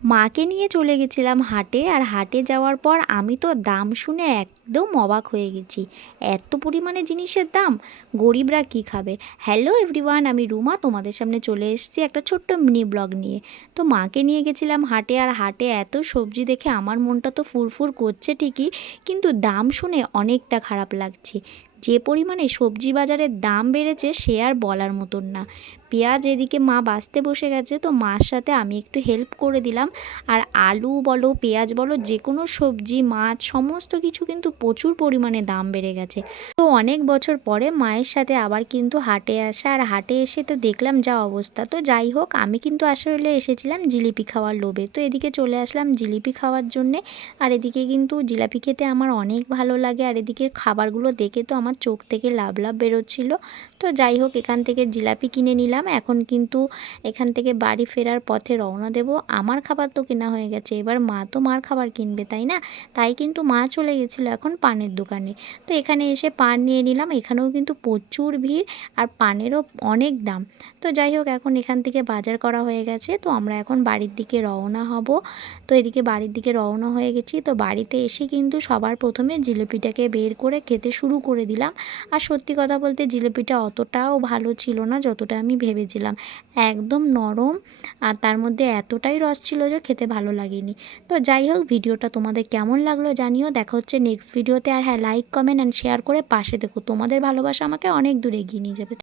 মাকে নিয়ে চলে গেছিলাম হাটে। আর হাটে যাওয়ার পর আমি তো দাম শুনে একদম অবাক হয়ে গেছি। এত পরিমাণে জিনিসের দাম, গরিবরা কি খাবে। হ্যালো এভরিওয়ান, আমি রুমা তোমাদের সামনে চলে এসেছি একটা ছোট্ট মিনি ব্লগ নিয়ে। তো মাকে নিয়ে গেছিলাম হাটে, আর হাটে এত সবজি দেখে আমার মনটা তো ফুরফুর করছে ঠিকই, কিন্তু দাম শুনে অনেকটা খারাপ লাগছে। যে পরিমাণে সবজি বাজারের দাম বেড়েছে সে আর বলার মতন না। পেঁয়াজ এদিকে মা বাছতে বসে গেছে, তো মার সাথে আমি একটু হেল্প করে দিলাম। আর আলু বলো, পেঁয়াজ বলো, যে কোনো সবজি, মাছ, সমস্ত কিছু কিন্তু প্রচুর পরিমাণে দাম বেড়ে গেছে। তো অনেক বছর পরে মায়ের সাথে আবার কিন্তু হাটে আসা, আর হাটে এসে তো দেখলাম যা অবস্থা। তো যাই হোক, আমি কিন্তু আসলে এসেছিলাম জিলিপি খাওয়ার লোভে, তো এদিকে চলে আসলাম জিলিপি খাওয়ার জন্যে। আর এদিকে কিন্তু জিলাপি খেতে আমার অনেক ভালো লাগে, আর এদিকে খাবারগুলো দেখে তো আমার চোখ থেকে লাভ লাভ বেরোচ্ছিলো। তো যাই হোক, এখান থেকে জিলাপি কিনে নিলাম। এখন কিন্তু এখান থেকে বাড়ি ফেরার পথে রওনা দেব। আমার খাবার তো কেনা হয়ে গেছে, এবার মা তো মার খাবার কিনবে, তাই না? তাই কিন্তু মা চলে গেছিলো এখন পানের দোকানে। তো এখানে এসে পান নিয়ে নিলাম। এখানেও কিন্তু প্রচুর ভিড়, আর পানেরও অনেক দাম। তো যাই হোক, এখন এখান থেকে বাজার করা হয়ে গেছে, তো আমরা এখন বাড়ির দিকে রওনা হব। তো এদিকে বাড়ির দিকে রওনা হয়ে গেছি। তো বাড়িতে এসে কিন্তু সবার প্রথমে জিলিপিটাকে বের করে খেতে শুরু করে দিলাম। আর সত্যি কথা বলতে জিলিপিটা অতটাও ভালো ছিল না যতটা আমি ভেবেছিলাম। একদম নরম, আর তার মধ্যে এতটাই রস ছিল যে খেতে ভালো লাগেনি। তো যাই হোক, ভিডিওটা তোমাদের কেমন লাগলো জানিও। দেখা হচ্ছে নেক্সট ভিডিওতে। আর হ্যাঁ, লাইক, কমেন্ট অ্যান্ড শেয়ার করে পাশে দেখো, তোমাদের ভালোবাসা আমাকে অনেক দূর এগিয়ে নিয়ে যাবে।